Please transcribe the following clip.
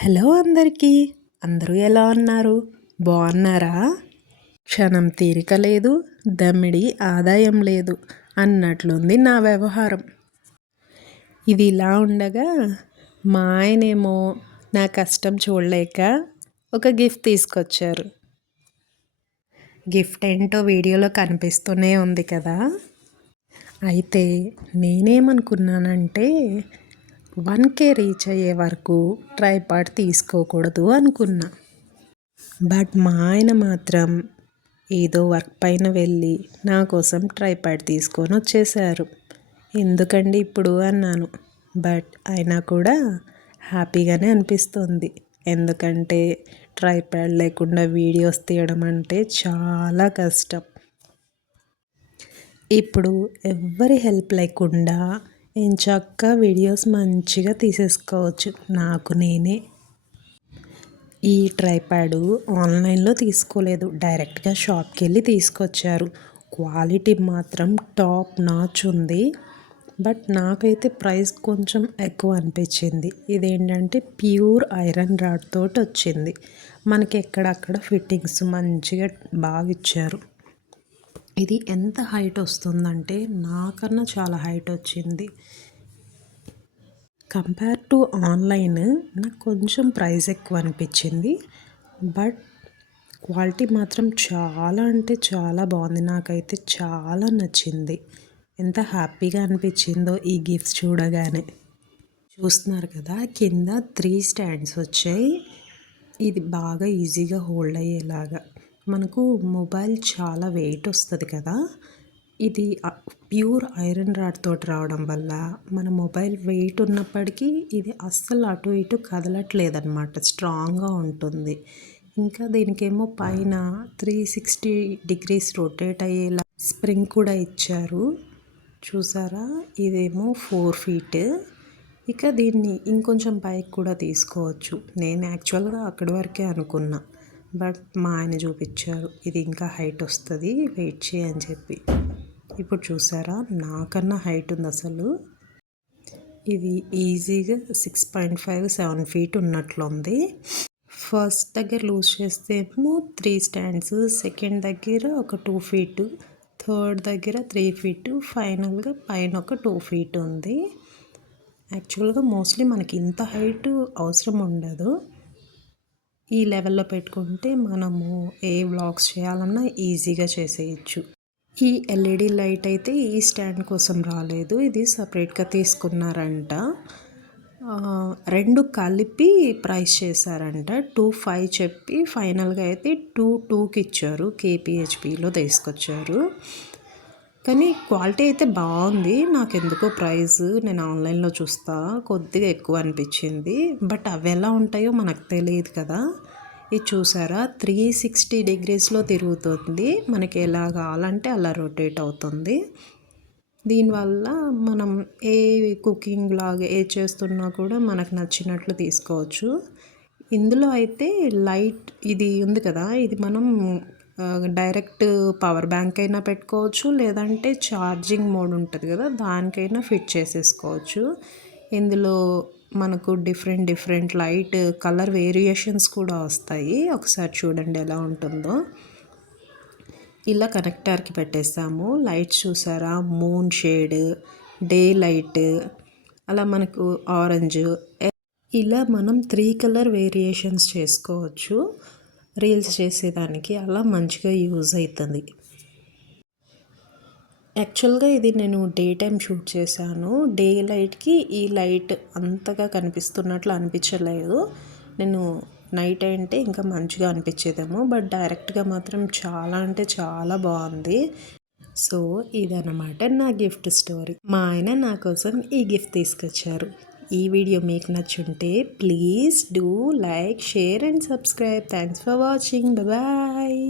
Hello అందరికీ. అందరూ ఎలా ఉన్నారు? బాగున్నారా? క్షణం తీరిక లేదు, దమ్మిడి ఆదాయం లేదు అన్నట్లుంది నా వ్యవహారం. ఇది ఇలా ఉండగా మా ఆయనేమో నా కష్టం చూడలేక ఒక గిఫ్ట్ తీసుకొచ్చారు. గిఫ్ట్ ఏంటో వీడియోలో కనిపిస్తూనే ఉంది కదా. అయితే నేనేమనుకున్నానంటే 1K రీచ్ అయ్యే వరకు ట్రైపాడ్ తీసుకోకూడదు అనుకున్నా. బట్ మా ఆయన మాత్రం ఏదో వర్క్ పైన వెళ్ళి నా కోసం ట్రైపాడ్ తీసుకొని వచ్చేసారు. ఎందుకండి ఇప్పుడు అన్నాను. బట్ అయినా కూడా హ్యాపీగానే అనిపిస్తుంది. ఎందుకంటే ట్రైపాడ్ లేకుండా వీడియోస్ తీయడం అంటే చాలా కష్టం. ఇప్పుడు ఎవ్వరి హెల్ప్ లేకుండా ఎంచక్కా వీడియోస్ మంచిగా తీసేసుకోవచ్చు నాకు నేనే. ఈ ట్రైపాడు ఆన్లైన్లో తీసుకోలేదు, డైరెక్ట్గా షాప్కి వెళ్ళి తీసుకొచ్చారు. క్వాలిటీ మాత్రం టాప్ నాచ్ ఉంది. బట్ నాకైతే ప్రైస్ కొంచెం ఎక్కువ అనిపించింది. ఇదేంటంటే ప్యూర్ ఐరన్ రాడ్ తోటి వచ్చింది. మనకి ఎక్కడక్కడ ఫిట్టింగ్స్ మంచిగా బాగా ఇచ్చారు. ఇది ఎంత హైట్ వస్తుందంటే నాకన్నా చాలా హైట్ వచ్చింది. కంపేర్ టు ఆన్లైన్ నాకు కొంచెం ప్రైస్ ఎక్కువ అనిపించింది. బట్ క్వాలిటీ మాత్రం చాలా అంటే చాలా బాగుంది. నాకైతే చాలా నచ్చింది. ఎంత హ్యాపీగా అనిపించిందో ఈ గిఫ్ట్స్ చూడగానే. చూస్తున్నారు కదా, కింద 3 స్టాండ్స్ వచ్చాయి. ఇది బాగా ఈజీగా హోల్డ్ అయ్యేలాగా. మనకు మొబైల్ చాలా వెయిట్ వస్తుంది కదా, ఇది ప్యూర్ ఐరన్ రాడ్ తోటి రావడం వల్ల మన మొబైల్ వెయిట్ ఉన్నప్పటికీ ఇది అస్సలు అటు ఇటు కదలట్లేదన్నమాట, స్ట్రాంగ్గా ఉంటుంది. ఇంకా దీనికేమో పైన 360 డిగ్రీస్ రొటేట్ అయ్యేలా స్ప్రింగ్ కూడా ఇచ్చారు. చూసారా, ఇదేమో 4 ఫీట్. ఇక దీన్ని ఇంకొంచెం పైకి కూడా తీసుకోవచ్చు. నేను యాక్చువల్గా అక్కడి వరకే అనుకున్నా. బట్ మా ఆయన చూపించారు ఇది ఇంకా హైట్ వస్తుంది, వెయిట్ చేయని చెప్పి. ఇప్పుడు చూసారా, నాకన్నా హైట్ ఉంది అసలు. ఇది ఈజీగా 6.5-7 ఫీట్ ఉన్నట్లుంది. ఫస్ట్ దగ్గర లూజ్ చేస్తే ఏమో 3 స్టాండ్స్, సెకండ్ దగ్గర ఒక 2 ఫీట్, థర్డ్ దగ్గర 3 ఫీట్, ఫైనల్గా పైన ఒక 2 ఫీట్ ఉంది. యాక్చువల్గా మోస్ట్లీ మనకి ఇంత హైట్ అవసరం ఉండదు. ఈ లెవెల్లో పెట్టుకుంటే మనము ఏ వ్లాగ్స్ చేయాలన్నా ఈజీగా చేసేయచ్చు. ఈ ఎల్ఈడి లైట్ అయితే ఈ స్టాండ్ కోసం రాలేదు, ఇది సపరేట్గా తీసుకున్నారంట. 2 కలిపి ప్రైస్ చేశారంట. 2,500 చెప్పి ఫైనల్గా అయితే 2,200కి ఇచ్చారు. కేపీహెచ్పిలో తీసుకొచ్చారు. కానీ క్వాలిటీ అయితే బాగుంది. నాకు ఎందుకో ప్రైస్ నేను ఆన్లైన్లో చూస్తా కొద్దిగా ఎక్కువ అనిపించింది. బట్ అవి ఎలా ఉంటాయో మనకు తెలియదు కదా. ఇది చూసారా, 360 డిగ్రీస్లో తిరుగుతుంది. మనకి ఎలా కావాలంటే అలా రొటేట్ అవుతుంది. దీనివల్ల మనం ఏ కుకింగ్ లాగా ఏ చేస్తున్నా కూడా మనకు నచ్చినట్లు తీసుకోవచ్చు. ఇందులో అయితే లైట్ ఇది ఉంది కదా, ఇది మనం డైరెక్ట్ పవర్ బ్యాంక్ అయినా పెట్టుకోవచ్చు, లేదంటే ఛార్జింగ్ మోడ్ ఉంటుంది కదా దానికైనా ఫిట్ చేసేసుకోవచ్చు. ఇందులో మనకు డిఫరెంట్ లైట్ కలర్ వేరియేషన్స్ కూడా వస్తాయి. ఒకసారి చూడండి ఎలా ఉంటుందో. ఇలా కనెక్టర్కి పెట్టేస్తాము. లైట్స్ చూసారా, మూన్ షేడ్, డే లైట్, అలా మనకు ఆరెంజ్, ఇలా మనం 3 కలర్ వేరియేషన్స్ చేసుకోవచ్చు. రీల్స్ చేసేదానికి అలా మంచిగా యూజ్ అవుతుంది. యాక్చువల్గా ఇది నేను డే టైం షూట్ చేశాను. డే లైట్కి ఈ లైట్ అంతగా కనిపిస్తున్నట్లు అనిపించలేదు. నేను నైట్ అంటే ఇంకా మంచిగా అనిపించేదేమో, బట్ డైరెక్ట్గా మాత్రం చాలా అంటే చాలా బాగుంది. సో ఇదన్నమాట నా గిఫ్ట్ స్టోరీ. మా ఆయన నా కోసం ఈ గిఫ్ట్ తీసుకొచ్చారు. ఈ వీడియో మీకు నచ్చుంటే please do like, share and subscribe. Thanks for watching. Bye.